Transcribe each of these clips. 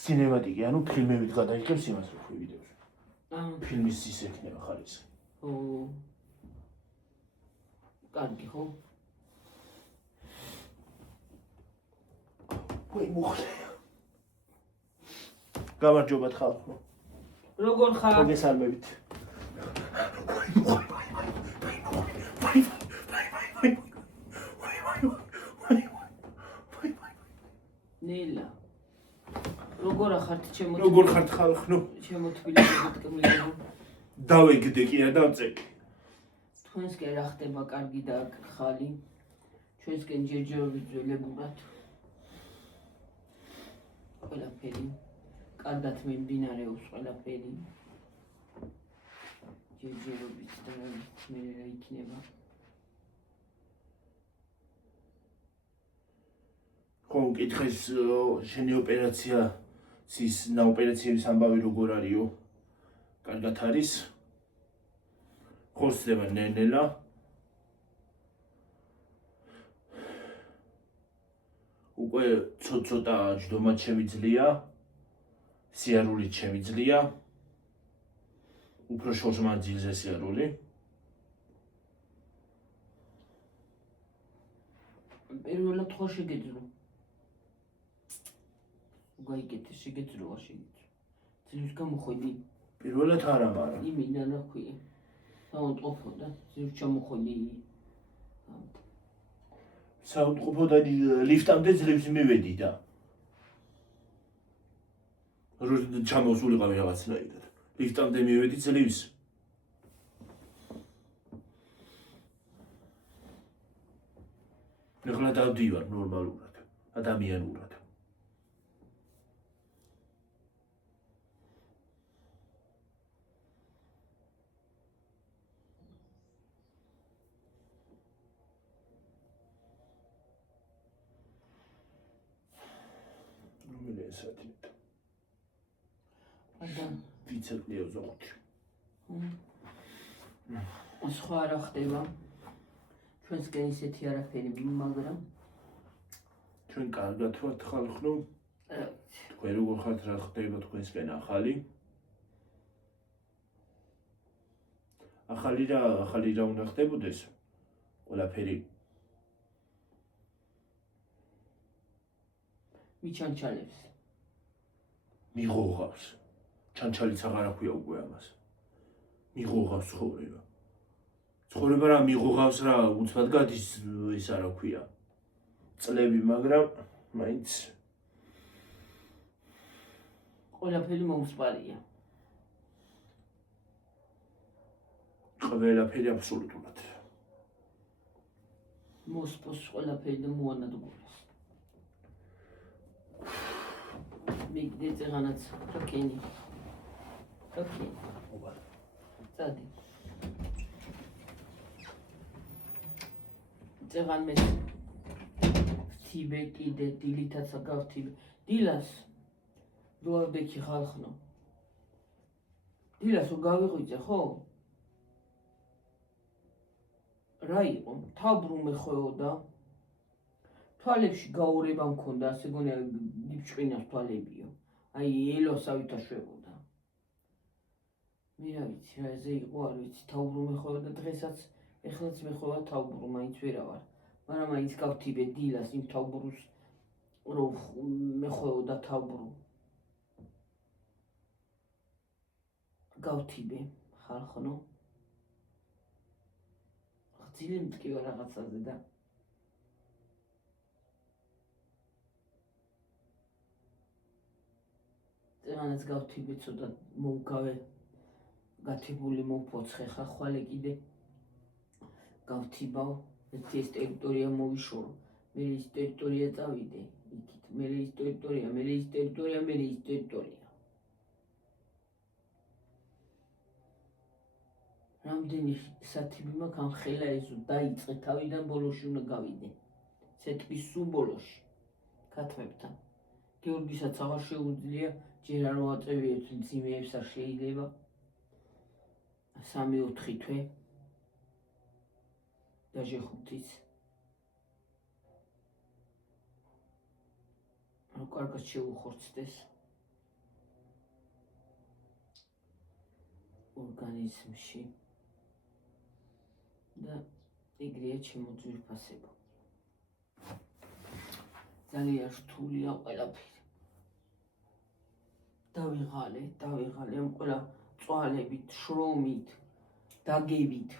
სინემატიკი, ანუ ფილმებით გადაიღებს იმას, რო ვიდეოს. ფილმის ის ექნება ხარისხი. კარგი ხო? ვაი მოხდა. გამარჯობათ ხალხო. როგორ ხარ? მოგესალმებით. ნელა. როგორ ახართ ჩემო? როგორ ხართ ხალხო? ჩემო თბილისში გტკბილები. დავეგდე კი რა დავწეკი. თქვენსკენ რა ხდება კარგი და ხალი? ჩვენსკენ ჯერჯერობით ძველებურად. ყველაფერი კარგად მიმდინარეობს ყველაფერი. ჯერჯერობით და მე რა იქნება? ხო, მკითხეს შენი ოპერაცია, ის ოპერაციების ამბავი როგორ არისო? კარგად არის? ხორცდება ნენელა. უკვე ცოტა ჯდომად შემიძლია, სიარულით შემიძლია. უფრო შორს მანძილზე სიარული. პირველად ხო შეგეძრო? გაიგეთ, შეგეძრო, შეგეძრო. ძლივს გამოხვედი. პირველად არა, მაგრამ იმიდან რა ქვია? საუნდყოფო და ძლივს ჩამოხვედი. საუნდყოფო და ლიფტამდე ძლივს მივედი და რო ჩამოსულიყავი რაღაცნაირად. ლიფტამდე მივედი ძლივს. ეხლა დავდივარ ნორმალურად, ადამიანურად. ესათით. ვიცეკლია ზოგადად. სხვა რა ხდება? ჩვენსკენ ისეთი არაფერი, მაგრამ ჩვენ კარგად ვართ ხალხო. თქვენ როგორ ხართ, რა ხდება თქვენსკენ ახალი? ახალი რა უნდა ხდებოდეს? ყველაფერი მიჩანჩალებს. მიღოღავს. ჩანჩალიც აღარ აქვია უკვე ამას. მიღოღავს ცხოვრება. ცხოვრება რა მიღოღავს რა, უცბად გადის ის არ აქვია. წლები, მაგრამ მაინც ყველაფერი მომსპარია. ყველაფერი აბსოლუტურად. მოსპოს ყველაფერი და მოანადგურეს. მიგდე წეღანაც რაკენი. რაკენი. წადი. წეღან მე ვთიბე კიდე დილითაც გავთიბე. დილას რო ავდექი ხალხნო. დილას რო გავიღვიძე, ხო? რა იყო? თავბრუმე ხვეოდა. თვალებში გაურება მქონდა, ასე გონია გიბჭყინას თვალებიო. აი ელოსავით აშვებოდა. მე რა ვიცი, რა ზე იყო, არ ვიცი, თავბრუმე ხვეოდა დღესაც, ეხლაც მეხვევა თავბრუმ, მაინც ვერა ვარ. მაგრამ მაინც გავთიბე დილას იმ თავბრუს, რო მეხვეოდა თავბრუ. გავთიბე ხალხნო. ხძილი მტკივა რაღაცაზე და წეღანაც გავთიბე ცოტა მოვგავე გათიბული მოვფოცხე ხახვალე კიდე გავთიბავ ერთი ეს ტერიტორია მოვიშორო მე ის ტერიტორია წავიდე იქით მე ის ტერიტორია რამდენი სათიბი მაქვს ამ ხელა ეზო დაიწყე თავიდან ბოლოში უნდა გავიდე ცეტკის სულ ბოლოში ქათმებთან გეორგისაც აღარ შეუძლია ჯერ არ ვაწევიეთ მძიმეებს არ შეიძლება 3-4 თვე დაჟე 5-იც რო კარგად შევუხორცდეს ორგანიზმში და ეგრეა ჩემო ძვირფასებო. ძალიან რთულია ყველაფერი. დავიღალე ამ ყველა წვალებით, შრომით, დაგებით.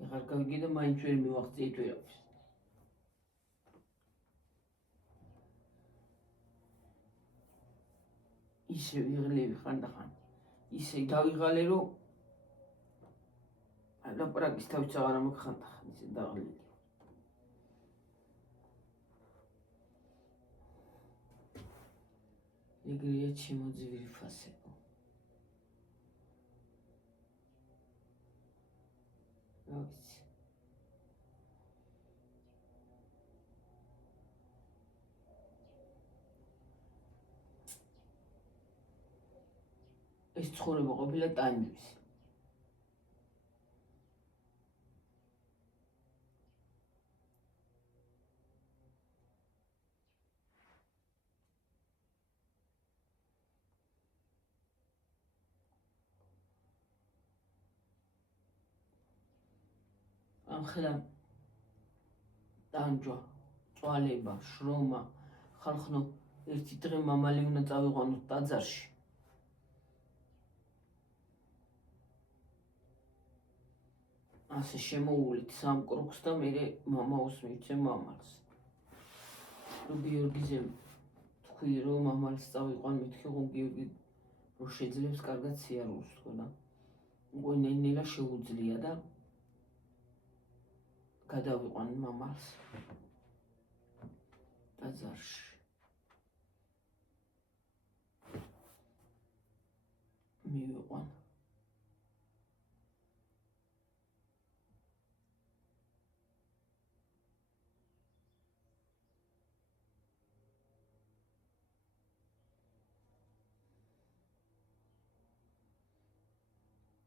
ეხლა გავიგე და მაინც ვერ მივახციეთ ვერაფერს. ისე ვიღლები ხანდახან. ისე დავიღალე რომ ლაპარაკის თავიც აღარ მაქვს ხანდახან ისე დაღლილი. ეგრეა ჩემო ძვირფასებო. რა ვიცი. ეს ცხოვრება ყოფილა ტანჯვის. ამხელა ტანჯვა, წვალება, შრომა, ხალხნო ერთი დღე მამალი უნდა წავიყვანოთ ტაძარში. ასე შემოულით სამ კრუქს და მერე მამაოს მივცემ მამალს. რომ გიორგიზემ თქვი რომ მამალს წავიყვან მეთქი რომ გიორგი რომ შეძლებს კარგად სიარულს თქო და უკვე ნელა შეუძლია და გადავიყვან მამალს ტაძარში. მივიყვან.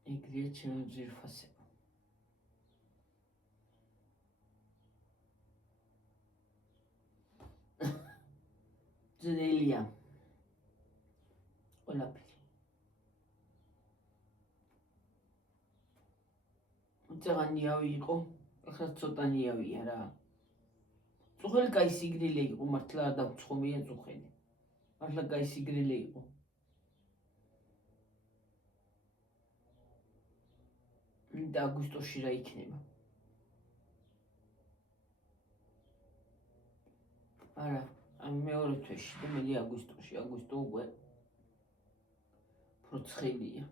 ეგრეა ჩემო ძვირფასებო. ძნელია ყველაფერი. უცაღა ნიავი იყო, ახლა ცოტა ნიავია რა. წუხელი კაი სიგრილე იყო, მართლა არ დავწხომია წუხელი. მართლა კაი სიგრილე იყო. და აგვისტოში რა იქნება? არა, მეორე თვეში და მე აგვისტოში, აგვისტო უკვე პროცხელია.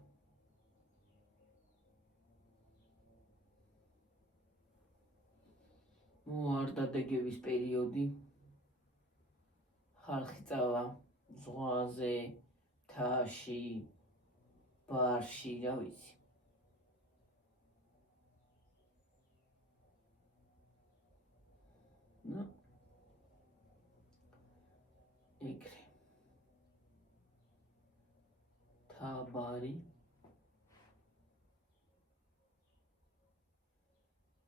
მოარდა დეგევის პერიოდი. ხალხი წავა ზღვაზე, მთაში, ბარში, რა ვიცი. ეგრე. თაბარი.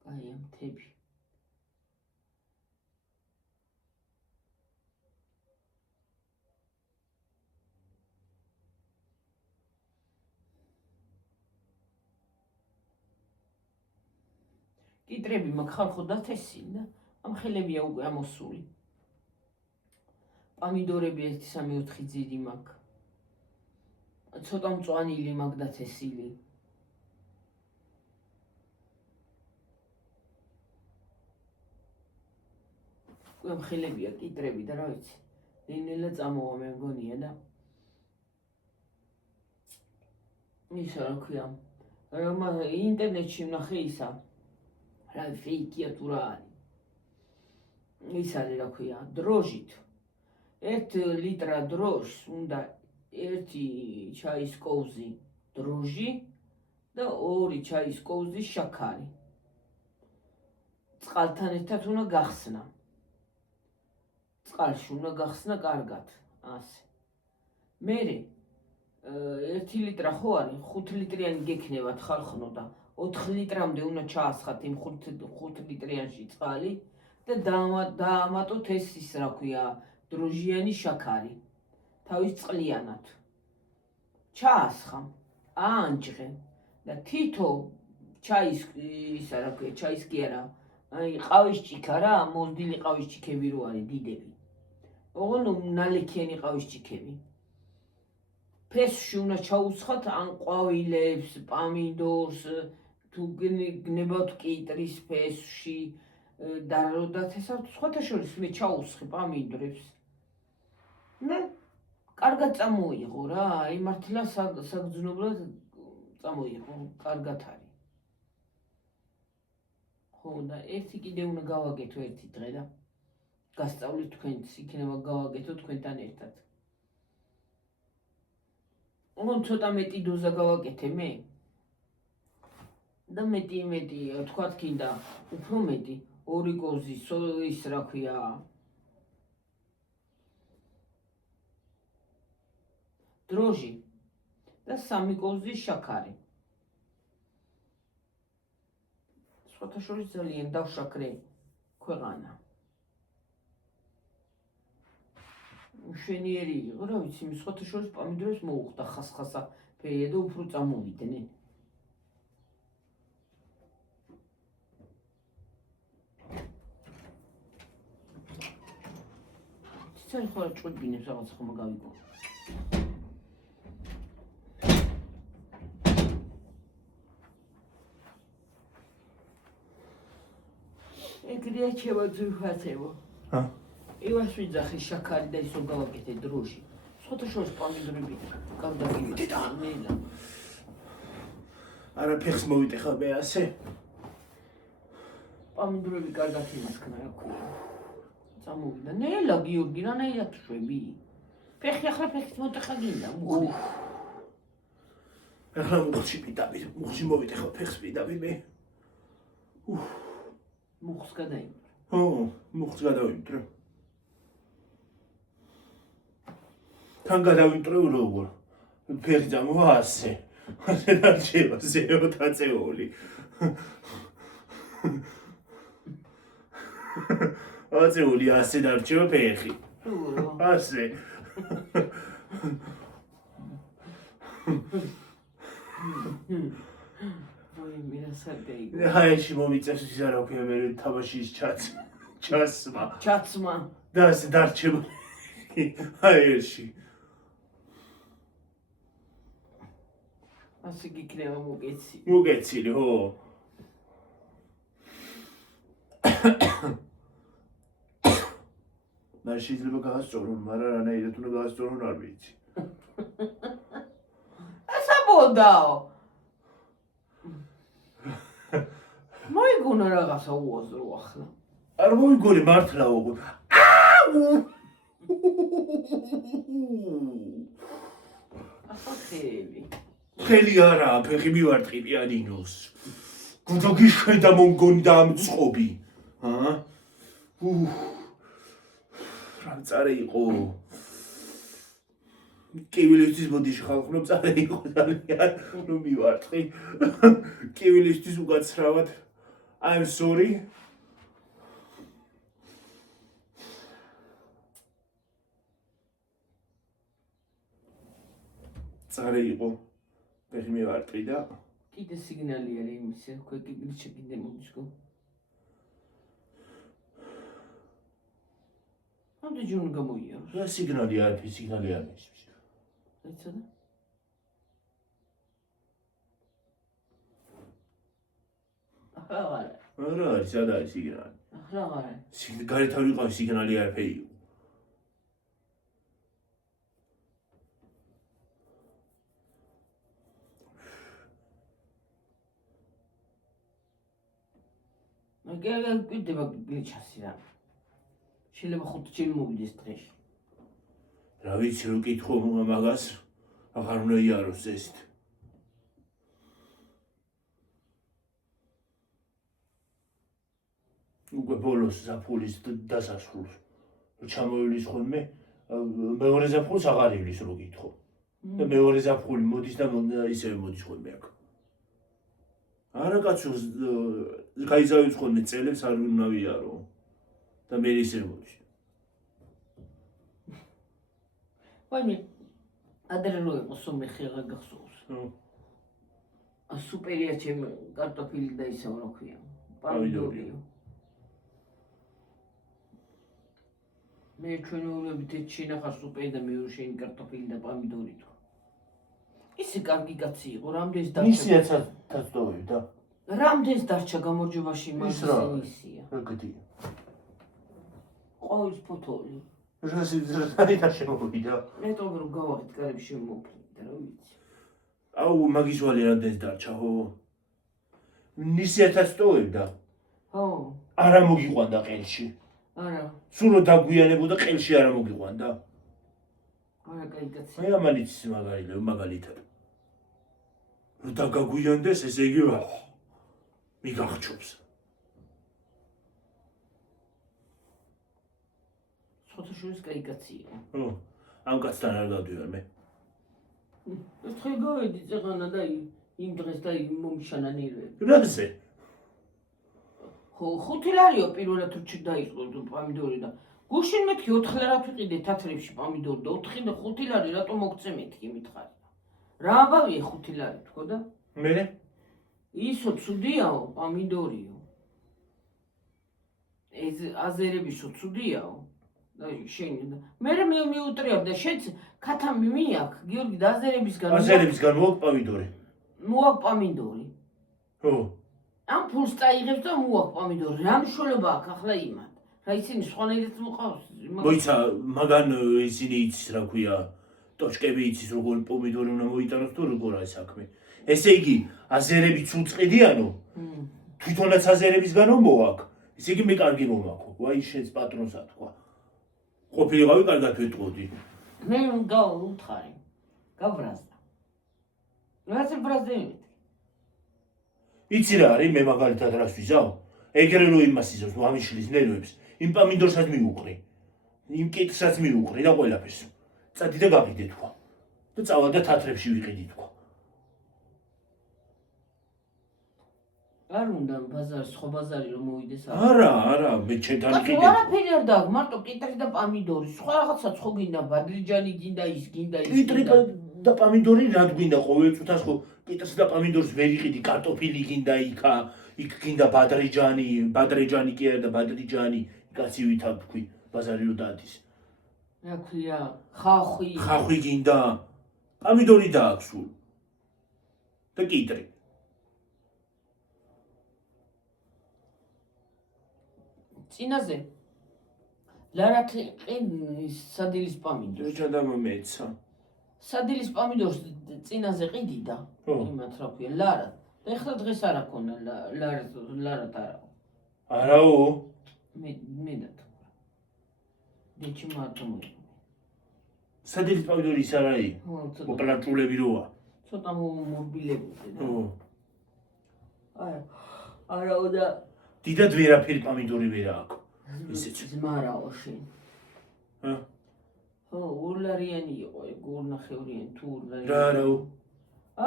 კაია მთები. კიტრები მაქვს ხალხო დათესილი და ამ ხელებია უკვე ამოსული. პამიდორები 1-3-4 ძირი მაქვს. ცოტა მწვანილი მაქვს დათესილი. უკვე ამ ხელებია კიტრები და რა ვიცი. ნელა წამოვა მე მგონია და ისა რა ქვია. რომ ინტერნეტში ვნახე ისა. რა ფეიქია თუ რა არის. ის არის რა ქვია, დროჟით. 1 ლიტრა დროჟს უნდა 1 ჩაის კოვზი დროჟი და 2 ჩაის კოვზი შაქარი. წყალთან ერთად უნდა გახსნა. წყალში უნდა გახსნა კარგად, ასე. მერე 1 ליטრა ხო არის, 5 ლიტრიანი გექნებათ ხალხნო და 4 ლიტრამდე უნდა ჩაასხათ იმ 5 ლიტრიანში წყალი და დაამატოთ ეს ის რა ქვია, დროჟიანი შაქარი. თავის წყლიანად. ჩაასხამ. აანჭყე და თითო ჩაის ისა რა ქვია ჩაის კი არა აი ყავისჭიქა რა მოზრდილი ყავისჭიქები რო არის დიდები ოღონდ ნალექიანი ყავისჭიქები ფესში უნდა ჩაუცხათ ან ყვავილებს პამინდორს თუ გნებავთ კიტრის ფესში და როდესაც სხვათა შორის მე ჩაუსხე პამინდორებს ნუ კარგად წამოიღო რა აი მართლა საგრძნობლად წამოიღო კარგად არის ხო და ერთი კიდე უნდა გავაკეთო ერთი დღე და გასწავლით თქვენც იქნება გავაკეთო თქვენთან ერთად ოღონდ ცოტა მეტი დოზა გავაკეთე მე და მეტი თქვათ კიდე უფრო მეტი ორი კოზი ის რა ქვია დროჟი და სამი კოზი შაქარი სხვათა შორის ძალიან დავშაქრე ქვეყანა მშვენიერი იყო რა ვიცი სხვათა შორის პამინდორებს მოუხდა ხასხასა ფერია და უფრო წამოვიდნენ ცალ ხოლმე ჭუდგინებს რაღაც ხომ გავიგო ეგრეა შემოძვიფასებო ივას ვიძახი შაქარი და ისო გავაკეთე დროჟი სხვათა შორის პამინდორები გავდაგივიდე ნელა არა ფეხს მოვიტეხა მე ასე პამინდორები კარგად იმასქნა რა ქვია წამოვიდა ნელა გიორგი რანაირად შვები ფეხი ახლა ფეხით მოტეხა გინდა მუხლი ახლა მუხში მოვიტეხა ფეხს პიდავი მე მუხს გადაიმტრო ხო მუხს გადავიმტრო თან გადავიმტრო როგორ ფეხი წამოვა ასე დარჩება ზეო დაწეული აწეული ასე დარჩება ფეხი ასე ვაი მირასადეი ჰაიში მომიწევს ის არა ქვია მე თამაში ის ჩაცმა და ასე დარჩება ჰაიში ასე გიქნება მოგეცილი ხო და შეიძლება გაასწორონ მაგრამ რანაირად უნდა გაასწორონ არ ვიცი ასაბოდაო მოიგონა რაღაცა უაზრო ახლა არ მოიგონე მართლა უგო ახალხელი ხელი არა ფეხი მივარტყი პიანინოს გუდოგი ხედა მომგონი და ამწყობი რა წარე იყო კივილისთვის ბოდიში ხალხო წარე იყო ძალიან რომ მივარტყი კივილისთვის უკაცრავად I'm sorry წარე იყო ფეხი მივარტყი და კიდე სიგნალი არის იმისა ქვეყნებში კიდე მომისგო ამდე ჯონ გამოიაროს რა სიგნალი არის სიგნალი არის ეცოდა ახლა არა არის სადა არის სიგნალი ახლა არა გარეთ არ ვიყავი სიგნალი არაფერი იყო მაგალითად კიდევ გლიჩასი რა შეიძლება 5 ჯერ მოვიდეს დღეში რა ვიცი რომ კითხო მაგას აღარ უნდა იაროს ესეთ უკვე ბოლოს ზაფხულის დასასრულს რომ ჩამოვილის ხოლმე მეორე ზაფხულს აღარ ივლის რო კითხო და მეორე ზაფხული მოდის და ისევ მოდის ხოლმე აქ არა კაცო გაიზავით ხოლმე წელებს არ უნდა ვიარო და მე ისევ მოდის ვაიმე ადრე რო იყო სომეხი აღარ გახსოვს სუპერია ჩემ კარტოფილი და ისევ რა ქვია. პამიდორიო. მე ჩვენოულებით შენახარ სუპერი და მეორე შენი კარტოფილი და პამიდორი თუ. ისე კარგი კაცი იყო, რამდენს დარჩა. ნისიათაც დოვიდა. რამდენს დარჩა გამარჯვებაში ის რა ნისია. რა გდია. ყოველს ფოთოლი. რა შემოვიდა. მეტყვი რომ გავაღეთ კარები შემოვფრინდა რა ვიცი. აუ მაგის ვალი რამდენს დარჩა ხო? ნისიათაც დოვიდა. ხო, არა მოგიყვანდა ყელში. არა, სულ რომ დაგვიანებოდა ყელში არა მოგიყვანდა. არა კაი კაცი. მე ამანიც მაგალითად. რომ დაგაგვიანდეს ესე იგი მიგახჩობს. ცოტაშორის კაი კაცი იყო. ხო, ამ კაცთან არ გავდივარ მე. ეს ხე გავედი წეღანა და იმ დღეს და მომიშანა ნირვები. რაზე? ხო, 5 ლარიო პირველად თუ დაიწყო პამიდორი და გუშინ მეთქი 4 ლარად ვიყიდე თათრებში პამიდორი და 4 და 5 ლარი რატომ მოგწე მეთქი მითხარი. რა აბავია 5 ლარი თქო და მე ისო ცუდიაო პამიდორიო. ეს აზერებისო ცუდიაო. და შენი და მე მიუტრიებ და შენც ქათამი მიაქ გიორგი და აზერებისგან მოგ პამიდორი. მოაქ პამიდორი. ხო. ამ ფულს წაიღებს და მოაქ პამიდორი. რა მნიშვნელობა აქვს ახლა იმათ? რა ისინი სხვანაირად მოყავს? მოიცა მაგან ისინი იცის რა ქვია ტოჩკები იცის როგორ პომიდორი უნდა მოიტანოს თუ როგორ არის საქმე. ესე იგი აზერებიც უწყიდიანო თვითონაც აზერებისგანო მოაქ. ესე იგი მე კარგი მომაქო. ვაი შენს პატრონსა თქვა. ყოფილიყავი კარგად ვეტყოდი. მე გავუთხარი. გაბრაზდა. რაც ბრაზდებით. იცი რა არის მე მაგალითად რას ვიზავ? ეგრე რო იმას იზავს მამიშვილის ნერვებს, იმ პამიდორსაც მიუყრი. იმ კიტსაც მიუყრი და ყველაფერს. წადი და გაყიდე თქვა. და წავალ და თათრებში ვიყიდი თქვა. არ უნდა ბაზარი, სხვა ბაზარი რომ მოვიდეს. არა, მე ჩემთან იყიდე. არაფერი არ დააქვს, მარტო კიტრი და პამიდორი. სხვა რაღაცაც ხო გინდა, ბადრიჯანი გინდა ის, გინდა ის. კიტრი და პამიდორი რა გვინდა ყოველ წუთას ხო კიტრს და პამიდორს ვერ იყიდი, კარტოფილი გინდა იქა, იქ გინდა ბადრიჯანი კი არა და ბადრიჯანი, კაცი ვითა თქვი, ბაზარი რო დადის. რა ქვია, ხახვი. ხახვი გინდა. პამიდორი დააქვს სულ. და კიტრი. წინაზე ლარათ სადილის პამიდორს. ჯადამა მეცა. სადილის პამიდორს წინაზე ყიდი და იმათ რა ქვია, ლარათ. და ეხლა დღეს არა ქონა ლარათ არა. არაო? მე დათქვა. დიჩი მარტო მოიყვა. სადილის პამიდორი ის არ არის? მოპლაჭულები როა. ცოტა მობილებოდი და. ხო. არაო და დიდად ვერაფერი პამიდორი ვერ აქვს. ისეც. ზმარაო შენ. ჰა? ხო, ულარიანი იყო, გორნახევრიანი თუ ულარიანი. რა არაო?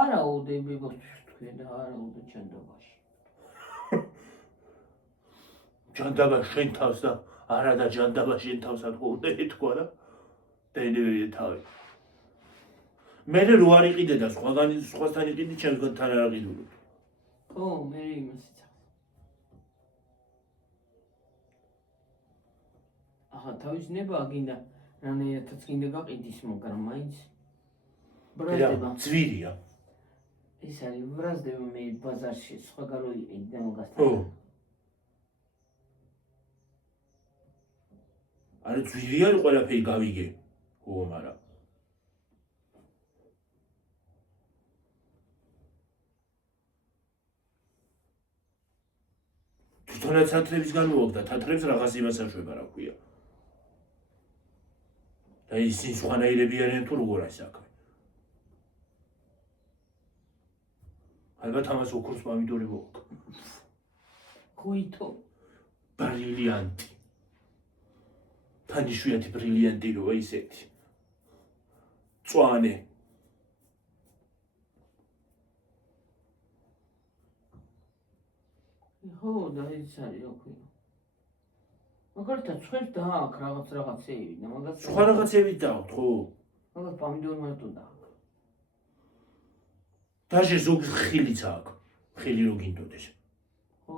არაო დებებოთვის თქვენ და არაო და ჯანდაბაში. ჯანდაბა შენ თავს და არა და ჯანდაბა შენ თავს არ ხოვდა ეთქვა რა. და ენე თავი. მე რო არ იყიდე და სხვასთან იყიდი ჩემთან არ აყიდულო. ხო, მე იმას ახლა თავის ნება გინდა რანაირადაც გინდა გაყიდის, მაგრამ მაინც ბრაზდება. ძვირია. ეს არის ბრაზდება მე ბაზარში სხვა გაროიყიდი და მოგასთან. ხო. არა ძვირია ყველაფერი გავიგე. ხო, მაგრამ თვითონაც თათრებისგან მოვიდა, თათრებს რაღაც იმას აშვება რა ქვია. და ისინი სხვანაირები არიან თუ როგორ არის საქმე. ალბათ ამას ოქროს პამიდორი მოვაკ. ხუითო. ბრილიანტი. თანიშვიათი ბრილიანტი როა ისეთი. წვანე. ხო, და ის არის რა ქვია. მაგალითად, ცხებს დააქვს რაღაცეები და მაგას სხვა რაღაცები დააქვთ, ხო? მაგას პამიდორი მარტო დააქვს. დაჟე ზოგ ხილიც აქვს. ხილი რო გინდოდეს. ხო.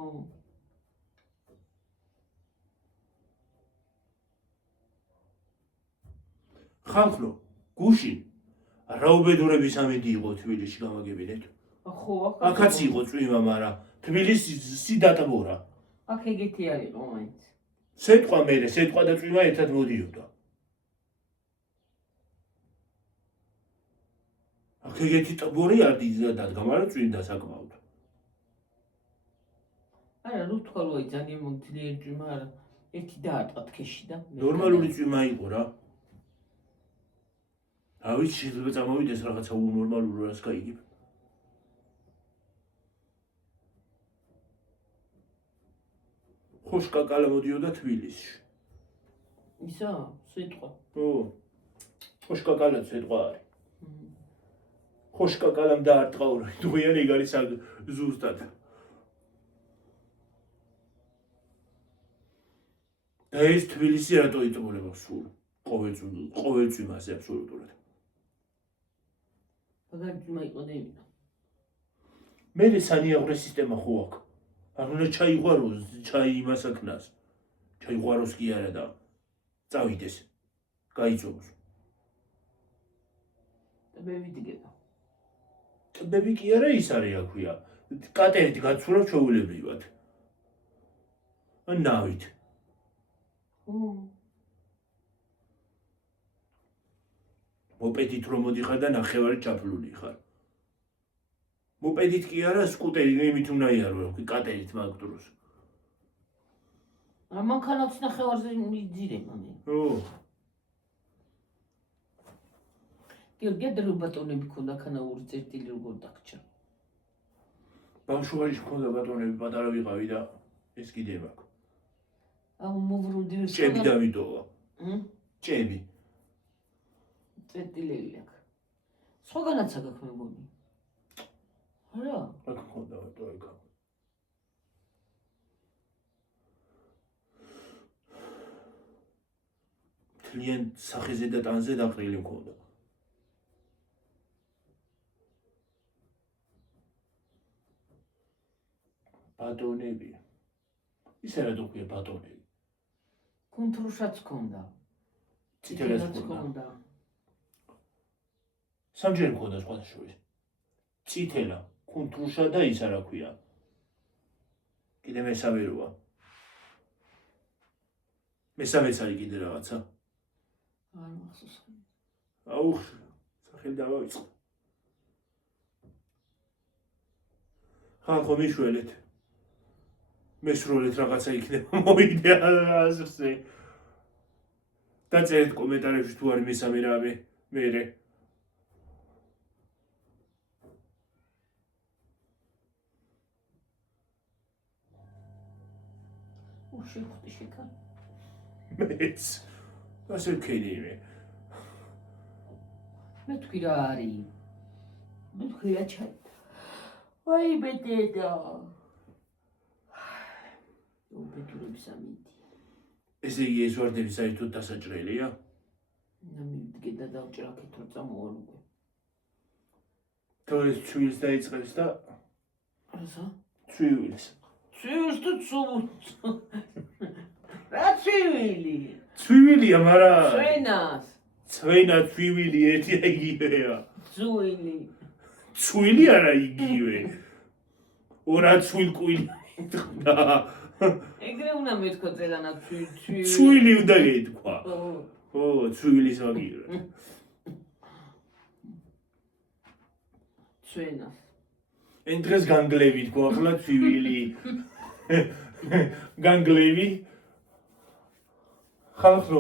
ხალხო, გუშინ რაუბედურების ამინდი იყო თბილისში გამაგებინეთ. ხო, აქაც იყო წვიმა, მაგრამ თბილისი დატბორა. აქ ეგეთი არ იყო მაინც. სეტყვა და წვიმა ერთად მოდიოდა. აქ ეგეთი ტბორი არ დადგა, მაგრამ წვიმდა საკმაოდ. არა, რო თქვა რომ ძალიან მოგძლიერი წვიმა არა. ერთი დაარტყა თქეში და ნორმალური წვიმა იყო რა. ავიც შეიძლება წამოვიდეს რაღაცა უნორმალური რას გაიგებ. ხოშკაკალა მოდიოდა თბილისში. ისა, სიტყვა. ო. ხოშკაკალა სიტყვა არის. ხოშკაკალამ დაარტყა ორი. თუიანი ეგ არის ზუსტად. და ეს თბილისი რატო იწმულება სულ? ყოველ წვიმაზე აბსოლუტურად. მაგარი წვიმა იყო და იმენა. მე სანიაღვრე სისტემა ხო აქვს. არ უნდა ჩაიღვაროს, ჩაი იმას აკნას. ჩაიღვაროს კი არა და წავიდეს. გაიწოვოს. ტბები დგება. ტბები კი არა ის არის აქვია. კატერით გაცურავ ჩვეულებრივად. ან ნავით. მოპედით რომ მოდიხარ და ნახევარი ჩაფლული ხარ. მოპედით კი არა, სკუტერით იმით უნდა იარო, კატერით მაგ დროს. მანქანაც ნახევარზე მიძირება მე. ო. გერგედრო ბატონები ქონდა ქანაურის წერტილი როგორ დაგჭა. ბავშვობაში ქონდა ბატონები პატარა ვიყავი და ეს კიდე მაქვს. მოვრუდი ჭები დავიდოვა. ჭები. წერტილები აქვს. სხვაგანაც აქვს მეგონი. არა. აქ ქონდა ბატო ეგ. თლიან სახეზე და ტანზე დაყრილი მქონდა. ბატონები. ისე რა თქვია ბატონები. კონტრუშაც ქონდა. ციტელაც ქონდა. სამჯერ მქონდა სხვადასხვა. ციტელა, კონტრუშა და ის არა ქვია. კიდე მესამე როა. მესამეც არის კიდე რაღაცა. არ მახსოვს. აუ, სახელი დავაიწყო. ხალხო მიშველეთ. მესროლეთ რაღაცა იქნება მოიდე აზრზე. დაწერეთ კომენტარებში თუ არის მესამე რამე, მერე. შეხუდი შეკა. მეც. ასე ვქენი მე. მე თქვი რა არის? მე თქვი რა ჩაი. ვაი ბედედა. უბედურების ამინდი. ესე იგი ეს ვარდები საერთოდ დასაჭრელია? მივდგე და დავჭრაქეთ რომ წამოვარუგე. თორეს ცვილს დაიწყებს და რასა? ცვილს. ცვილს თუ ცუს. რა ცვილი? ცვილია, მარა. ცვენას. ცვენა ცვილი ერთი იგივეა. ცვილი. ცვილი არა იგივე. ორა ცვილკვილი. ეგრე უნდა მეთქვა წელანა ცვილი. ცვილი უნდა გეთქვა. ო, ცვილის ვაგირე. ცვენას. εν დღეს განგლევი თქვა, ახლა ცვილი. განგლევი. ხალხო,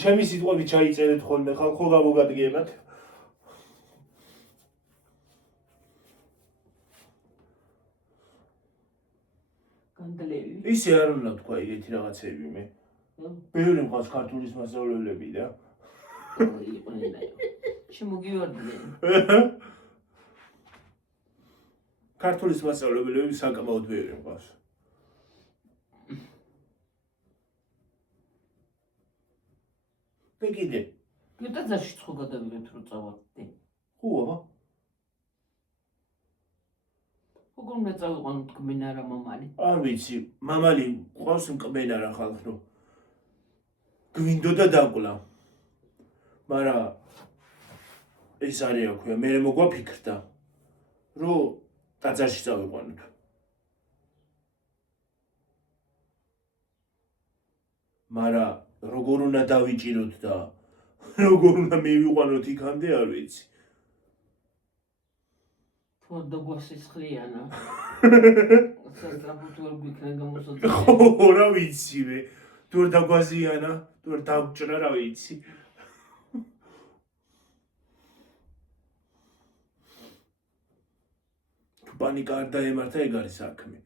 ჩემი სიტყვები ჩაიწერეთ ხოლმე, ხალხო გამოგადგებათ. განგლევი. ისე არ უნდა თქვა ეგეთი რაღაცები მე. ბევრი მყავს ქართულის მასწავლებლები და შემოგივარდნენ. ქართულის მასწავლებლები საკმაოდ ბევრი მყავს. მე კიდე. გეტაძარში ხო გადავიღეთ რომ წავარდე. ხო აბა. როგორ უნდა წავიყვანოთ კბენარა მამალი? არ ვიცი, მამალი ყავს მკბენარა ხალხო. გვინდოდა დაკლა. მაგრამ ეს არის აქვია, მე მოგვაფიქრდა, რომ ტაძარში წავიყვანოთ. მაგრამ როგორ უნდა დავიჭიროთ და როგორ უნდა მივიყვანოთ იქამდე, არ ვიცი. თუ დაგვასისხლიანა. სასწრაფოდ ვერ გვიქნა გამოსაძლებელი. ხო, რა ვიცი მე. თუ არ დაგვაზიანა, თუ არ დავჭრა, რა ვიცი. თუ პანიკა არ დაემართა, ეგ არის საქმე.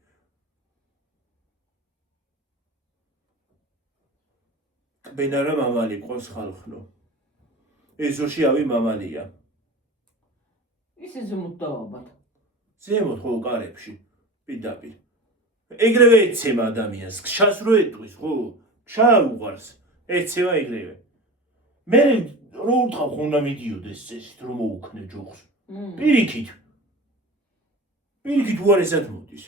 კბენარა მამალი ყავს ხალხნო. ეზოში ავი მამალია. ისე ზემოთ დავაბათ. ზემოთ ხო კარებში, პირდაპირ. ეგრევე ეცემა ადამიანს, ქშას რო ეტყვის, ხო? ქშა უყვარს, ეცემა ეგრევე. მე რო უთხრა ხომ უნდა მიდიოდეს წესით, რომ მოუქნე ჯოხს. პირიქით. პირიქით უარესად მოდის.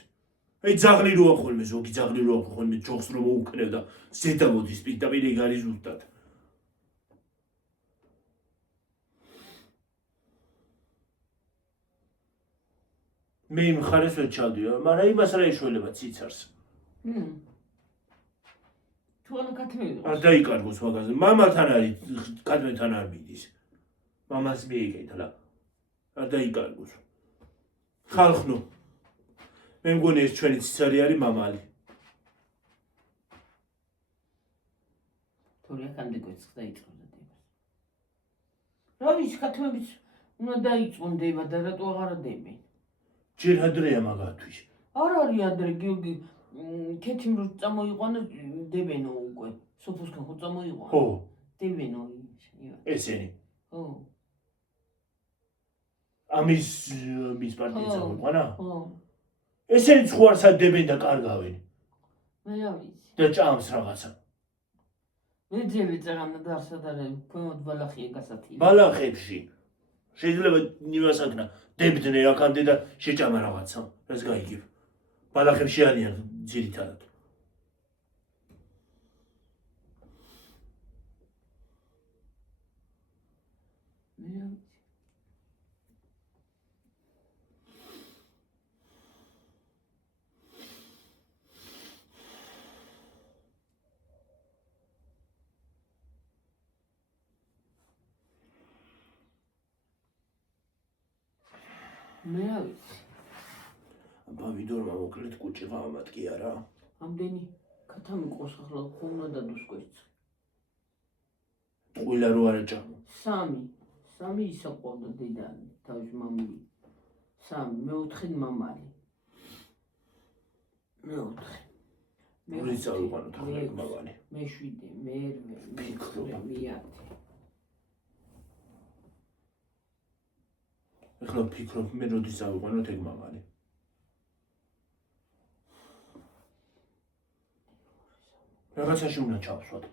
აი ძაღლი როა ხოლმე, ზოგი ძაღლი როა ხოლმე ჯოხს რომ მოუქნევ და ზედა მოდის პირდაპირ ეგ არის ზუსტად. მე იმ ხარეს ვერ ჩავდივარ, მაგრამ იმას რა ეშველება ციცარს. თუ არა კათმევიყოს. არ დაიკარგოს მაგაზე. მამალთან არის, კადმეთან არ მიდის. მამას მიეკეთლა. არ დაიკარგოს. ხალხნო. მე მგონი ეს ჩვენი ციცარი არის მამალი. თორე აქამდე გვეცხ დაიწყებდა დებას. რა ვიცი, კათმებიც უნდა დაიწყონ დება და რატო აღარა დებენ? ჯერ ადრეა მაგათთვის. არ არის ადრე, გიორგი, ქეთიმ რო წამოიყვანა დებენო უკვე. სოფოსკენ ხო წამოიყვანა? ხო, დებენო. ესენი. ხო. ამის პარტია წამოიყვანა? ხო. ესენი ხო არ სადებენ და კარგავენ. მე რა ვიცი. და ჭამს რაღაცა. მე ძები წაღანა და არსადარები, ქვემოთ ბალახია გასათია. ბალახებში. შეიძლება იმასაკნა დებდნენ აქამდე და შეჭამა რაღაცა. რას გაიგებ? ბალახებში არიან ძირითადად. მე რა ვიცი. მე რა ვიცი. ბავიდორმა მოკლედ კუჭი ღამად კი არა? ამდენი ქათამი ყოს ახლა ხომ უნდა დადოს კვერცხი. ტყუილა რო არა ჭამო. სამი ისა ყავდა დედანი, თავის მამული. მეოთხე მამალი. მეოთხე. ორი წავიყვანოთ ახლა ეგ მამალი. მეშვიდე, მერვე, მეხუთე, მეათე. ეხლა ვფიქრობ მე როდის წავიყვანოთ ეგ მამალი. რაღაცაში უნდა ჩავსვათ.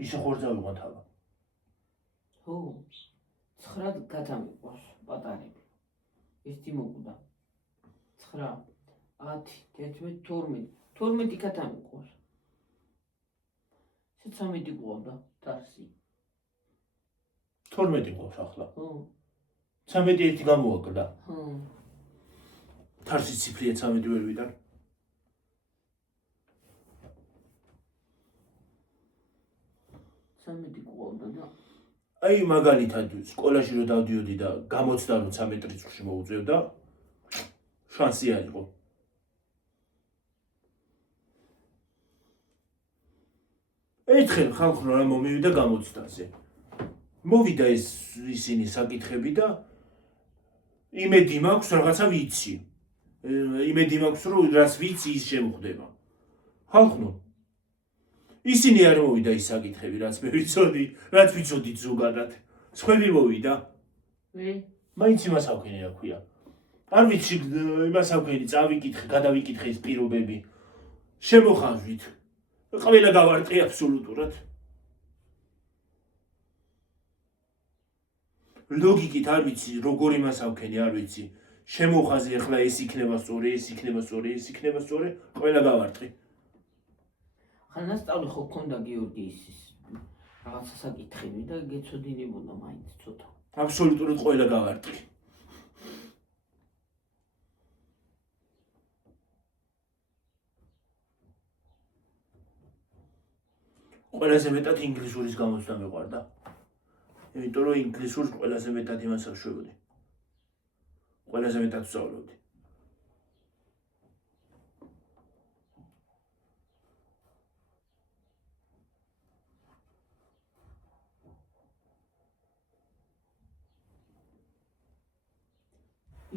ისე ხوار წავიყვანთ აბა. ხო. 9 გათამიყოს პატარები. ერთი მოკვდა. 9, 10, 11, 12 გათამიყოს. 13 ყავდა თარსი. 12 ყავს ახლა. ხო. 13 ერთი გამოაკდა. ხო. თარსის ციფრია 13 ვერ ვიდან. ყავდა და აი მაგალითად სკოლაში რო დავდიოდი და გამოცდა რომ 13 რიცხვში მოუწევდა შანსი არ იყო. ერთხელ ხალხო რა მომივიდა გამოცდაზე. მოვიდა ისინი საკითხები და იმედი მაქვს რაღაცა ვიცი. იმედი მაქვს რომ რაც ვიცი ის შემოხდება. ხალხო ისინი არ მოვიდა ის საკითხები, რაც მე ვიცოდი, რაც ვიცოდით ზოგადად. სხვები მოვიდა. მაინც იმას აქვენი რა ქვია. არ ვიცი იმას აქვენი წავიკითხე, გადავიკითხე ის პირობები. შემოხაზვით. ყველა გავარტყი აბსოლუტურად. ლოგიკით არ ვიცი, როგორ იმას აქვენი, არ ვიცი. შემოხაზე ახლა ეს იქნება სწორი, ეს იქნება სწორი, ეს იქნება სწორი, ყველა გავარტყი. ახლა ნასწავლი ხო გქონდა გიორგი ისის რაღაცა საკითხები და გეცოდინებოდა მაინც ცოტა. აბსოლუტურად ყველა გავარტყი. ყველაზე მეტად ინგლისურის გამოცდა მეყვარდა. იმიტომ რომ ინგლისურს ყველაზე მეტად იმას ვშვებოდი. ყველაზე მეტად ვსწავლობდი.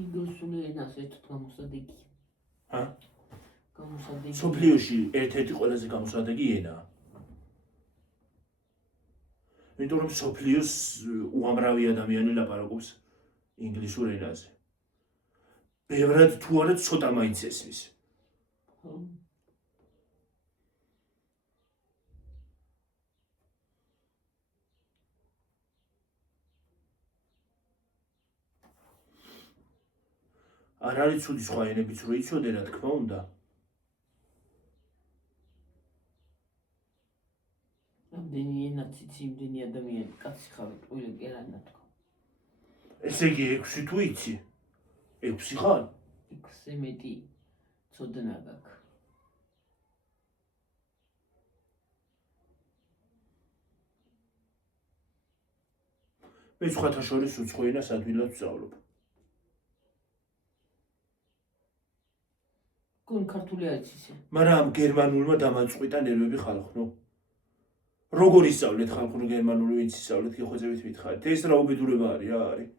ინგლისური ენას ერთად გამოსადეგი. ჰა? გამოსადეგი. სოფლიოში ერთ-ერთი ყველაზე გამოსადეგი ენაა. იმიტომ რომ სოფლიოს უამრავი ადამიანი ლაპარაკობს ინგლისურ ენაზე. ბევრად თუ არა ცოტა მაინც ესმის. არ არის ცუდი სხვა ენებიც რო იცოდე, რა თქმა უნდა. რამდენი ენაც იცი, იმდენი ადამიანი კაცი ხარ, ყველა კი არა ნათქვა. ესე იგი 6 თუ იცი? 6 ხარ? 6-ზე მეტი ცოდნა გაქვს. მე სხვათა შორის უცხო ენას ადვილად ვსწავლობ. გონ ქართული არის ისე. მაგრამ გერმანულმა დამაწყვიტა ნერვები ხალხნო. როგორ ისწავლეთ ხალხურ გერმანული, ვინც ისწავლეთ, გეხვეწებით მითხარით. ეს რა უბედურება არის, რა არის?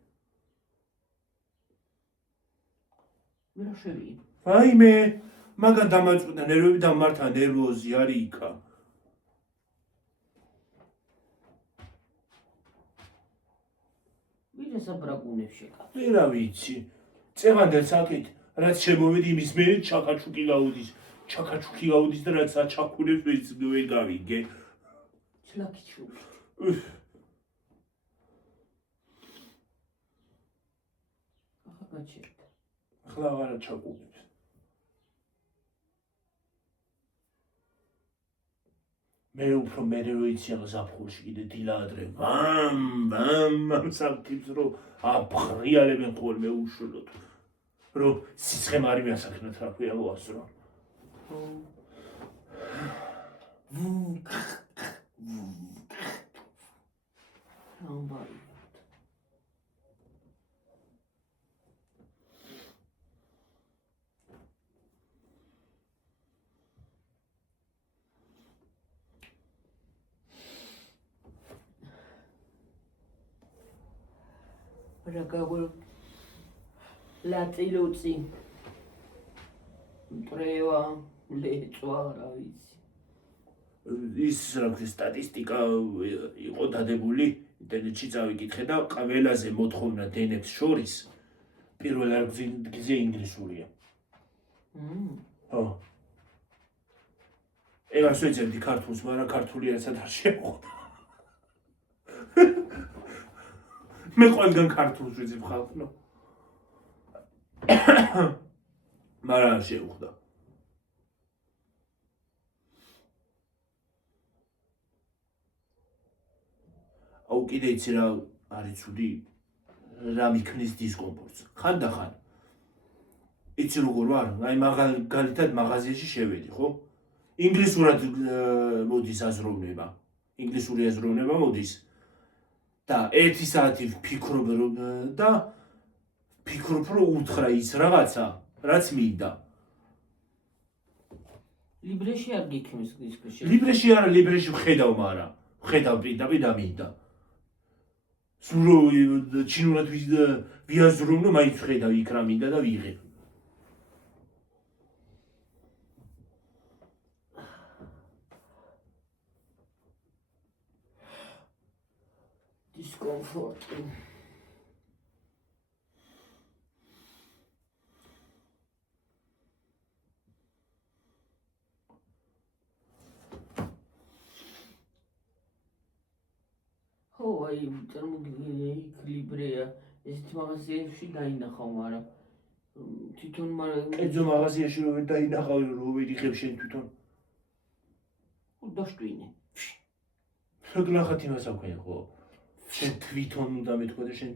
მე რა შევი? ვაიმე, მაგან დამაწყვიტა ნერვები და მართა ნერვოზი არის იქა. ვინ ესაბრაკუნებს შეკა? მე რა ვიცი. წევანდელ საკეთ, რაც შემოვედი იმის მე ჩაკაჩუკი გაუდის და რაც აჩაქუნებს ვერ გავიგე. ჩლაკი ჩუკი. ახლა გაჩერდა. ახლა აღარა ჩაკუნებს. მე უფრო მერე რო იცი ამ ზაფხულში კიდე დილა ადრე ვამ სამთიფს რო აფხრიალებენ ხოლმე უშულოდ რომ სიცხემ არ მიასახნათ რა ქვია მოასწრო. ამბარი. რა გავულ ლაწილუწი მტრევა ლეწვა რა ვიცი. ის რა ქვია სტატისტიკა იყო დადებული ინტერნეტში წავიკითხე და ყველაზე მოთხოვნა დენებს შორის პირველ ადგილზე ინგლისურია. ხო. ეგას ვეძებდი ქართულს, მაგრამ ქართული ერთად არ შემოხვდა. მე ყველგან ქართულს ვეძებ ხალხო. მაგრამ არ შემოხვდა. აუ კიდე იცი რა არის ცუდი? რა მიქმნის დისკომფორტს. ხანდახან. იცი როგორ ვარ? აი მაგალითად მაღაზიაში შევედი, ხო? ინგლისურად მოდის აზროვნება. ინგლისური აზროვნება მოდის. და 1 საათი ვფიქრობ და ვფიქრობ რომ უთხრა ის რაღაცა, რაც მინდა. ლიბრეში არ გიქმნის დისკში. ლიბრეში არა, ლიბრეში ვხედავ, მაგრამ ვხედავ პირდაპირ და მინდა. სურო ჩინურად ვიაზროვნო, მაინც ვხედავ იქ რა მინდა და ვიღებ. დისკომფორტი. ხო, აი წარმოგიდგენია იქ ლიბრეა. ესეთი მაღაზიებში დაინახავ, მაგრამ თვითონ კერძო მაღაზიაში რო ვერ დაინახავი რო ვერ იღებ შენ თვითონ დაშტვინე გლახათ იმას აქვია ხო შენ თვითონ უნდა მეთქვა და შენ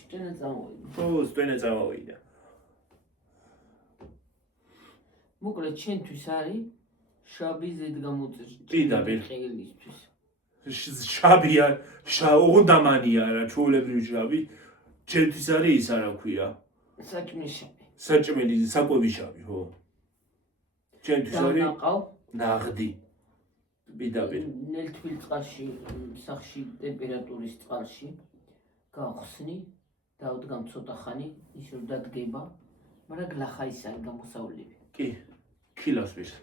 შტენა წამოვიდა ხო სტენა წამოვიდა მოკლედ ჩვენთვის არის შაბი ზედგამოწეს პირდაპირ. ყელისთვის შაბია ოღონდამანია რა ჩვეულებრივი შაბი ჩემთვის არის ის არა ქვია საჭმელი შაბი საჭმელი საკვები შაბი ხო ჩემთვის არის ნაყავ ნაღდი პირდაპირ ნელთბილ წყალში სახში ტემპერატურის წყალში გავხსნი დავდგამ ცოტა ხანი ის რომ დადგება მაგრამ გლახა ის არის გამოსავლები კი ქილასვის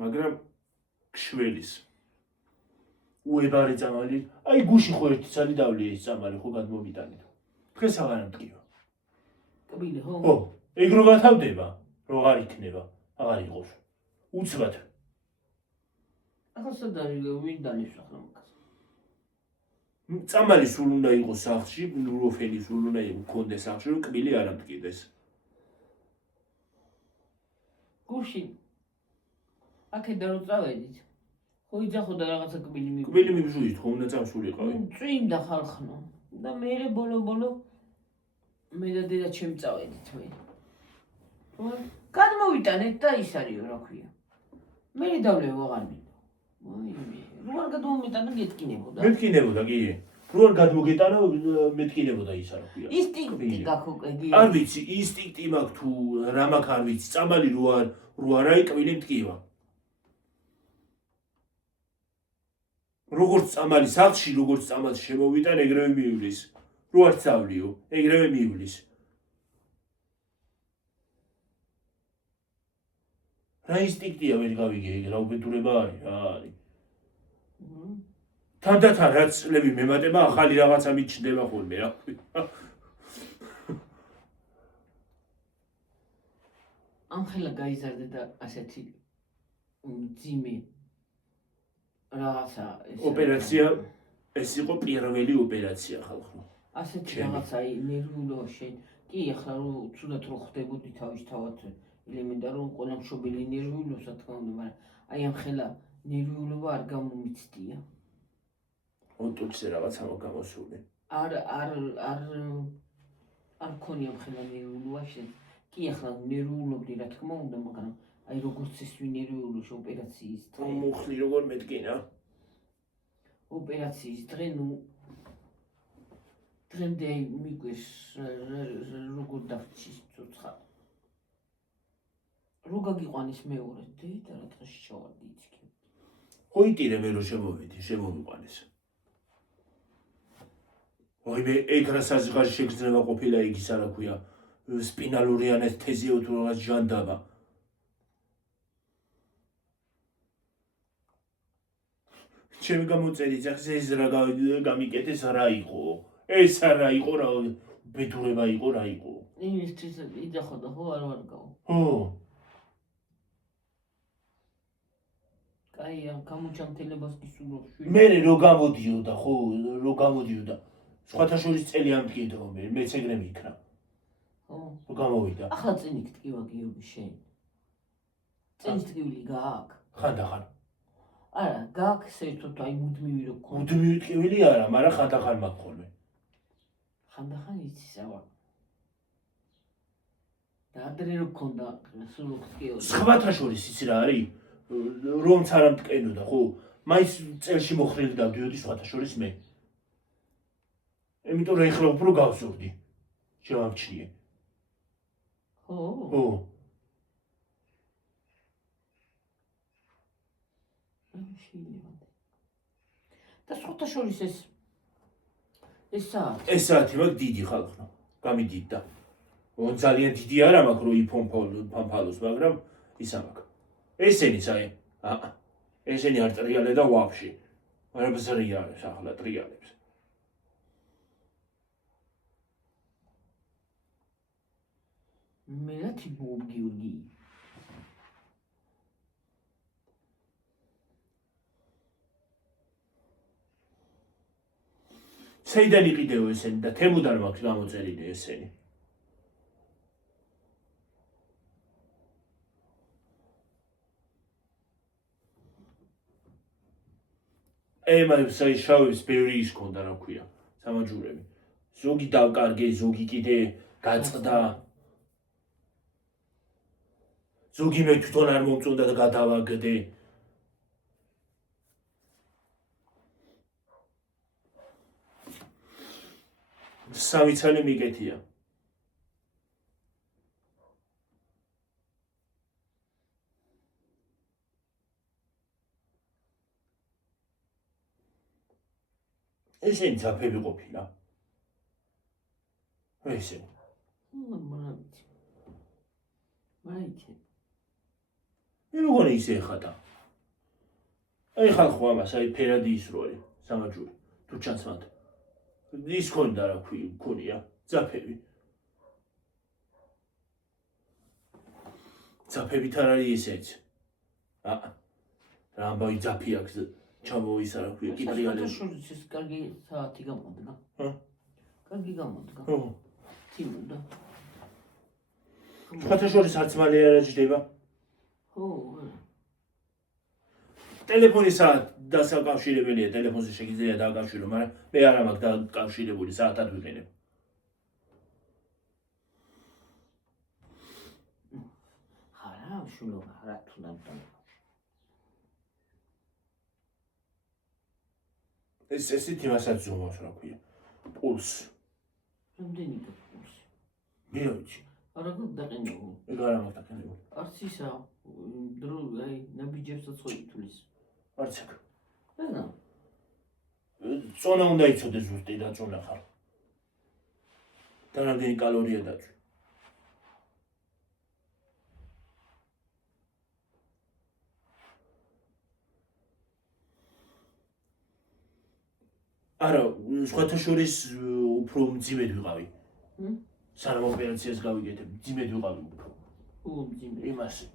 მაგრამ ქშველის უებარი წამალი აი გუში ხო ერთი ცალი დავლია ის წამალი ხო გადმოვიტანეთ დღეს აღარ ამტკივა კბილი ხო ხო ეგ რო გათავდება რო არ იქნება აღარ იყოს უცბად ახლა სადარი ვინ დანიშ ახლა მაგას წამალი სულ უნდა იყოს სახლში ნუროფენი სულ უნდა იქონდეს სახლში რომ კბილი არ ამტკიდეს გუში აქედან რო წავედით ხო იძახო და რაღაცა კბილი მიგო კბილი მიბჟუით ხო უნდა წამსულიყავი წვიმდა ხალხნო და მე ბოლო მე და დედა ჩემ წავედით მე გადმოვიტანეთ და ის არისო რა ქვია მე დავლევ აღარ მინდა რო არ გადმოვიტანა გეტკინებოდა მეთკინებოდა კი რო არ გადმოგეტანა მეთკინებოდა ის რა ქვია ინსტინქტი გაქო კეგი არ ვიცი ინსტინქტი მაქვს თუ რა მაქვს არ ვიცი წამალი რო არ არის კბილი მტკივა როგორც წამალი სახლში როგორც წამალს შემოვიტან ეგრევე მივლის რო არ წავლიო ეგრევე მივლის რა ინსტინქტია ვერ გავიგე ეგ რა უბედურება არის რა არის თანდათან რაც წლები მემატება ახალი რაღაცა მიჩნდება ხოლმე რა ამხელა გაიზარდა და ასეთი ძიმე რაღაცა ოპერაცია ეს იყო პირველი ოპერაცია ხალხო ასეთი რაღაცა ნერვულო შენ კი ახლა რო ცუდად რო ხდებოდი თავისთავად ელემენტარულ ყველა მშობელი ნერვიულობს რა თქმა უნდა მაგრამ აი ამხელა ნერვიულობა არ გამომიცდია ოტუცე რაღაცა მოგამოსული არ მქონია ამხელა ნერვიულობა შენ კი ახლა ნერვიულობდი რა თქმა უნდა მაგრამ აი როგორც ეს ვინერვიულოს ოპერაციის დღე მუხლი როგორ მეტკინა ოპერაციის დღე ნუ დღემდე მიგვეს როგორ დავრჩის ცოცხალ რო გაგიყვანის მეორე და რა დღეში ჩავარდი იცი ხო იტირე მე რო შემოვიყვანეს ой მე ეგ რა საზღარი შეგრძნება ყოფილა იგ ის არა ქვია სპინალური ანესთეზია თუ რაღაც ჟანდაბა ჩემი გამოწერით ეს რა გამიკეთეს რა იყო ეს არა იყო რა ბედურება იყო რა იყო იმისთვის იძახო და ხო არ ვარ გავა ხო აი ამ გამოჩამთელებას გისურვებ მე რო გამოდიოდა ხო რო გამოდიოდა სხვათა შორის წელი ამტკიდო მეც ეგრე მიქნა ხო რო გამოვიდა ახლა წინით ტკივა გიობი შენ წინის ტკივილი გააკ ხანდახან არა გააკ საერთოდ აი მუდმივი რო გქონდა მუდმივი ტკივილი არა მაგრამ ხანდახან მაქვს ხოლმე ხანდახან იცი სავა და ადრე რო გქონდა სულ რო ტკივა სხვათა შორის იცი რა არის რომც არ ამტკენოდა ხო მაინც წელში მოხრილი დავდიოდი სხვათა შორის მე იმიტომ რომ ეხლა უფრო გავსურდი შევამჩნიე ხო ხო და სხვათა შორის ეს საათი ეს საათი მაქვს დიდი ხალხო გამიდიდდა ძალიან დიდი არა მაქვს რო იფონფალოს მაგრამ ისა მაქვს ესენიც აი ესენი არ ტრიალე და ვაფშე არა ბზრიალებს ახლა ტრიალებს მე რა თიბო გიორგი საიდან იყიდეო ესენი და თემუდან მაქვს გამოწერილი ესენი. აი შავებს ბევრი ის ქონდა რა ქვია სამაჯურები. ზოგი დავკარგე, ზოგი კიდე გაწყდა. ზოგი მე თვითონ არ მომწონდა და გადავაგდე. სამი ცალი მიგეთია. ესენი ძაფები ყოფილა. ესენი. მაიცი. მე მგონი ისე ეხადა. აი ხალხო ამას, აი ფერადი ის როი, სამაჯური. თუ ჩანს მათ. ის ქონდა რა ქონია, ძაფები. ძაფებით არ არის ესეც. რა ამბავი ძაფი აქვს ჩამოისა რა ქვია, კიტრიალებს. ეს კარგი საათი გამოდგა. კარგი გამოდგა. თიმუდა. შეხოთაშორის არც მალე არ აჯდება. ტელეფონი საათ დასაკავშირებელია, ტელეფონზე შეგიძლია დააკავშირო, მაგრამ მე არ მაქვს დაკავშირებული, საათად ვიყენებ. ხარა შულო რა თუნდა. ესეთი მასაც ზომავს რა ქვია. პულს. რამდენი პულსი? მე ვიცი. არა გადაყენებული. ეგ არ მაქვს დაკენებული. არც ისა დრო აი ნაბიჯებსაც ხო ითulis. არც ეგ. არა. წონა უნდა იცოდეს ზუსტი და წონა ხარ. და რამდენი კალორია დაჭრი. არა, სხვათა შორის უფრო მძიმედ ვიყავი. სანამ ოპერაციას გავიგეთებ, მძიმედ ვიყავი უფრო. მძიმედ. იმასე,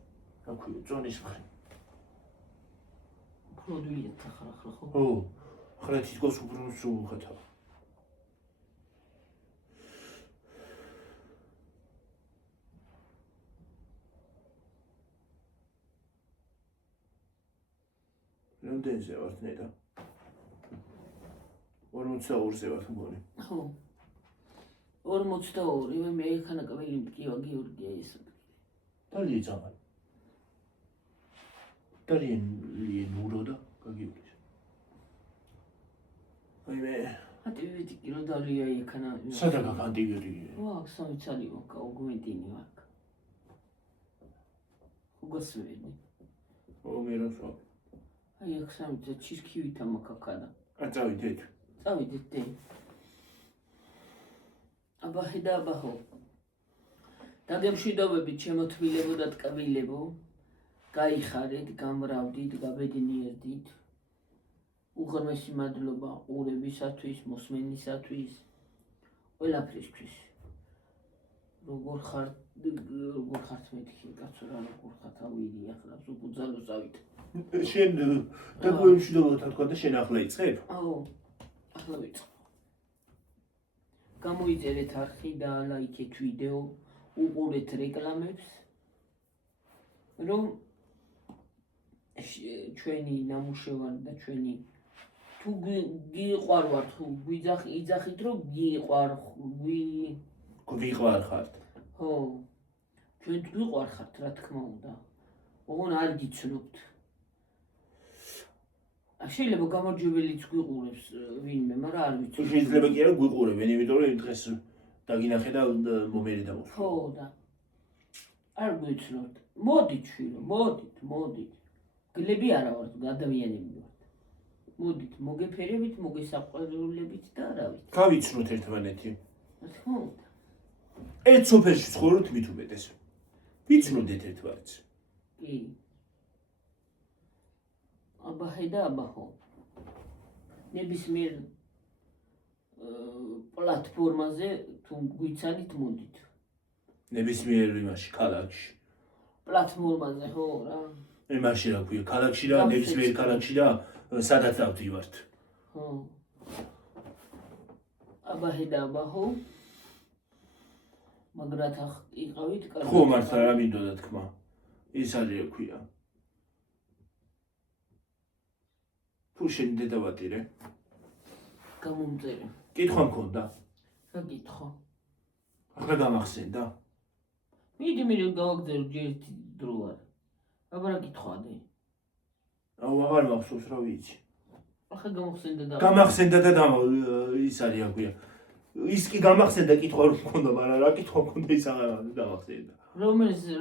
რა ქვია, წონის მხრივ. უფრო დვილიათ ახლა ხო? ო, ახლა თითქოს უფრო სულხეთა. რამდენზე ვართ ნეტა? 42-ზე ვართ მგონი. ხო. 42 მე ხანა კაბელი მტკივა გიორგია ეს. დალი ძაღალი. დალი ნუროდა გაგიულის. აი მე ანტიბიოტიკი რო დალია იქანა. სადა გაქ ანტიბიოტიკი? ვაქვს სამი ცალი ვაკა ოგმენტინი ვაკა. უგასვენი. ო მე როსო. აი აქ სამი ჩირქივით ამაკაკადა. არ წავიდეთ. წავიდეთ დე. აბა ხედა აბა ხო. დაგემშვიდობებით შემოთმილებო და ტკბილებო. გაიხარეთ, გამრავდით, გაბედნიერდით. უღრმესი მადლობა ყურებისათვის, მოსმენისათვის. ყველაფრისთვის. როგორ ხართ მეთქი კაცო რა როგორ ხართ ავიდი ახლა უძალო წავით. შენ დაგვემშვიდობოთ თქვა და შენ ახლა იწყებ? აუ. ახლა ვიწყო. გამოიწერეთ არხი და ლაიქეთ ვიდეო, უყურეთ რეკლამებს. რომ ჩვენი ნამუშევარი და ჩვენი თუ გიყვარვართ, თუ იძახით რომ გვიყვარხართ. ხო. ჩვენ გვიყვარხართ, რა თქმა უნდა. ოღონ არ გიცნობთ. შეიძლება გამარჯვებელიც გვიყურებს ვინმე, მაგრამ არ ვიცი. შეიძლება კი არა გვიყურებენ, იმიტომ რომ იმ დღეს დაგინახე და მომერი დამოვა. ხო და არ გვიცნობთ. მოდით შვილო, მოდით. გლები არა ვართ, ადამიანები ვართ. მოდით, მოგეფერებით, მოგესაყვერულებით და რა ვიცი. გავიცნოთ ერთმანეთი. რა თქმა უნდა. ერთ სოფელში ცხოვრობთ მით უმეტეს. ვიცნოდეთ ერთმანეთს. კი. აბა ხედა აბა ხო. ნებისმიერ პლატფორმაზე თუ გვიცანით მოდით. ნებისმიერ იმაში, ქალაქში. პლატფორმაზე ხო რა. იმაში რა ქვია, ქალაქში და ნებისმიერ ქალაქში და სადაც დავდივართ. ხო. აბაჰედა აბაჰო მაგრათა იყავით ხო მართლა რა მინდოდა თქმა ის არის ქვია თუ შენ დედავატირე გამომწერე კითხვა მქონდა რა გითხო ახლა გამახსენდა მიდი გავაგზავნე ჯერ ერთი დრო არ აბა რა გითხოვდი აუ აღარ მახსოვს რა ვიცი ახლა გამახსენდა და გამახსენდა და ის არის აქვია ის კი გამახსენდა კითხვა რომ მქონდა მაგრამ რა კითხვა მქონდა ის აღარ გამახსენდა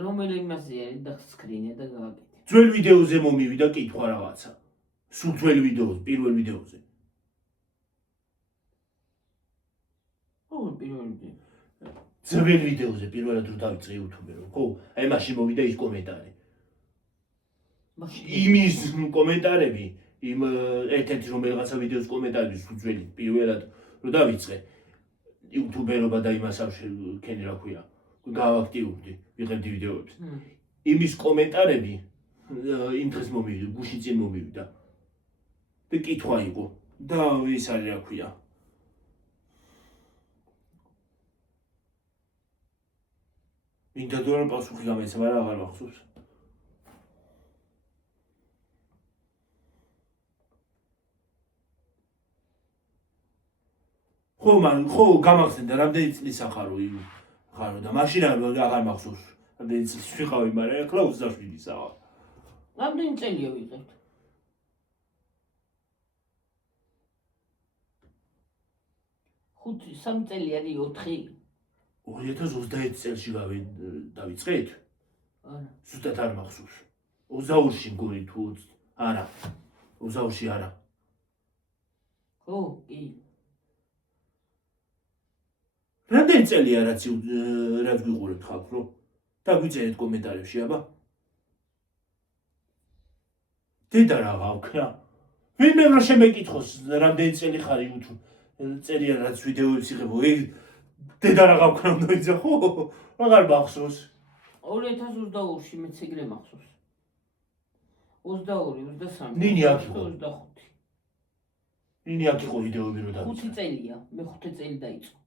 რომელი იმაზე არის და სკრინე და გავაკეთე ძველ ვიდეოზე მომივიდა კითხვა რაღაცა სულ ძველ ვიდეოზე პირველ ვიდეოზე ძველ ვიდეოზე პირველად რო დავიწყე YouTube-ზე რომ ხო აი მაშინ მოვიდა ის კომენტარი იმის კომენტარები იმ ერთ-ერთი რომელიღაცა ვიდეოს კომენტარები სულ ძველი პირველად რო დავიწყე YouTube-ერობა და იმასავში ქენი რა ქვია გავაქტიურდი ვიღებდი ვიდეოებს იმის კომენტარები იმ დღეს მომივიდა გუშინ წინ მომივიდა და კითხვა იყო და ის არის რა ქვია მინდა დრო პასუხი გამეცა მაგრამ აღარ მახსოვს ხო გამახსენდა რამდენი წლის ახარო ხარო და მაშინ აღარ მახსოვს რამდენი წლის ვიყავი მაგრამ ახლა 27 საათი რამდენი წელია ვიყავთ 3 წელი არის 4 2021 წელში დავიწყეთ არა ზუსტად არ მახსოვს 22-ში მგონი თუ არა 22-ში არა ხო კი რამდენი წელია რაც ვიყურებთ ხალხ რო დაგვიწერეთ კომენტარებში აბა დედა რა გავქნა ვინმე რა შემეკითხოს რამდენი წელი ხარ YouTube წერია რაც ვიდეოებს იღებო დედა რა გავქნა უნდა იცი ხო აღარ მახსოვს 2022-ში მეც ეგრე მახსოვს 22 23 ნინი აქ იყო 25 ნინი აქ იყო ვიდეოები რო დავიწყე 5 წელია მე 5 წელი დაიწყო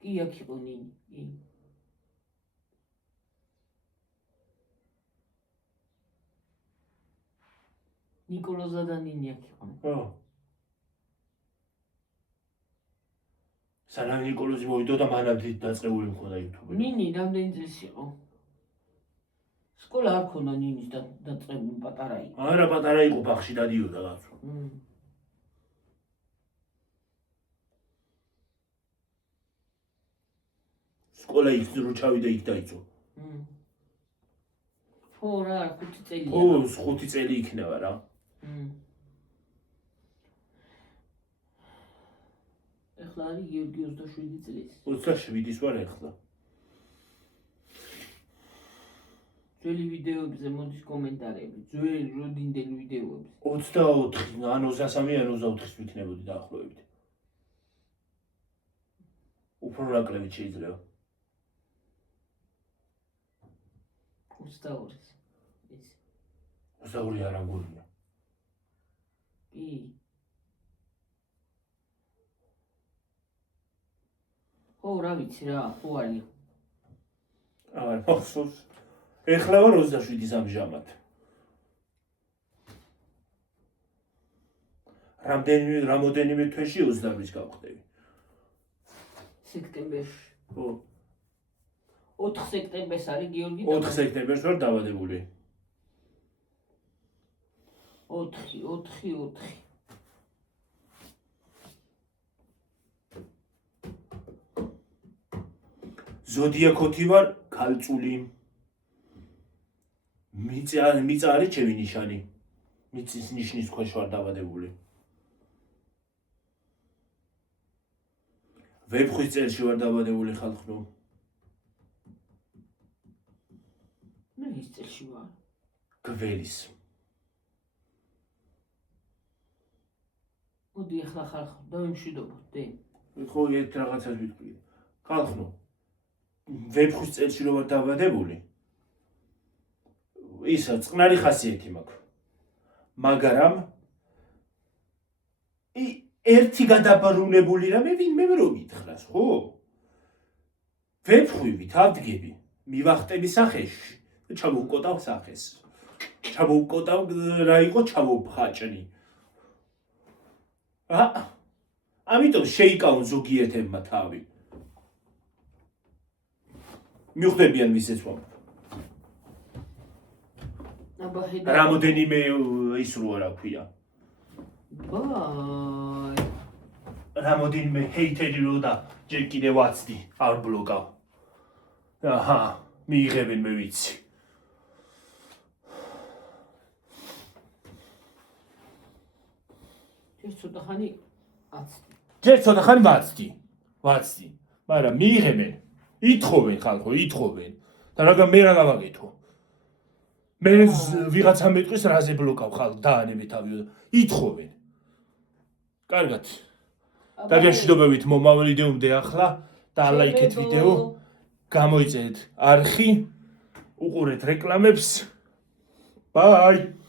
კი აქ იყო ნინი ნიკოლოზა და ნინი აქ იყო ხო სანამ ნიკოლოზი მოვიდა და მანამდე დაწყებული მქონდა YouTube-ზე ნინი რამდენი წელს იყო სკოლა არ ქონდა ნინის დაწყებული პატარა იყო არა პატარა იყო ბაღში დადიოდა კაცო სკოლა იქ რო ჩავიდა იქ დაიწყო ხო რა 5 წელია ხო 5 წელი იქნება რა ეხლა არის გიორგი 27 წლის 27-ის ვარ ეხლა ძველი ვიდეოებზე მოდის კომენტარები ძველი როდინდელი ვიდეოებზე 24 ან 23 ან 24-ის ვიქნებოდი დაახლოებით უფრო ნაკლებით შეიძლება 22-ის ის 22 არ ამგონია კი ხო რა ვიცი რა ხო არის აღარ მახსოვს ეხლა ვარ 27-ის ამჟამად რამოდენიმე თვეში 28-ის გავხდები სექტემბერში ხო 4 სექტემბერს არის გიორგი 4 სექტემბერს ვარ დაბადებული 4 ზოდიაქოთი ვარ ქალწული მიწა არის ჩემი ნიშანი მიწის ნიშნის ქვეშ ვარ დაბადებული ვეფხვის წელში ვარ დაბადებული ხალხო მე ის წელში ვარ გველის მოდი ახლა ხალხო დავიმშვიდობოთ დე ხო ერთ რაღაცას ვიტყვი ხალხო ვეფხვის წელში რო ვარ დაბადებული ისა წყნარი ხასიათი მაქვს მაგრამ ერთი გადაბრუნებული რამე ვინმე რომ ითხრას, ხო? ვეფხვივით, ავდგები, მივახტები სახეში და ჩამოვკოტავ სახეს. ჩამოვკოტავ რა იყო ჩამოვხაჭნი. ამიტომ შეიკავონ ზოგიერთებმა თავი. მიხვდებიან მისეც ვამ. აბა ხედავ. რამოდენიმე ის როა რა ქვია. ბაი. რამოდენიმე ჰეიტერი რო და ჯერ კიდევ ვაცდი, არ ბლოკავ. აჰა, მიიღებენ მე ვიცი. ეს ცოტა ხანი აცდი. ჯერ ცოტა ხანი ვაცდი. მაგრამ მიიღებენ. ითხოვენ ხალხო, ითხოვენ. და მე რა გავაკეთო? მე ვიღაცა მეტყვის რაზე ბლოკავ ხალხ დაანებე თავი. ითხოვენ. კარგად. დაგეშიდობებით მომავალ ვიდეომდე ახლა და ლაიქეთ ვიდეო. გამოიწერეთ არხი. უყურეთ რეკლამებს. ბაი.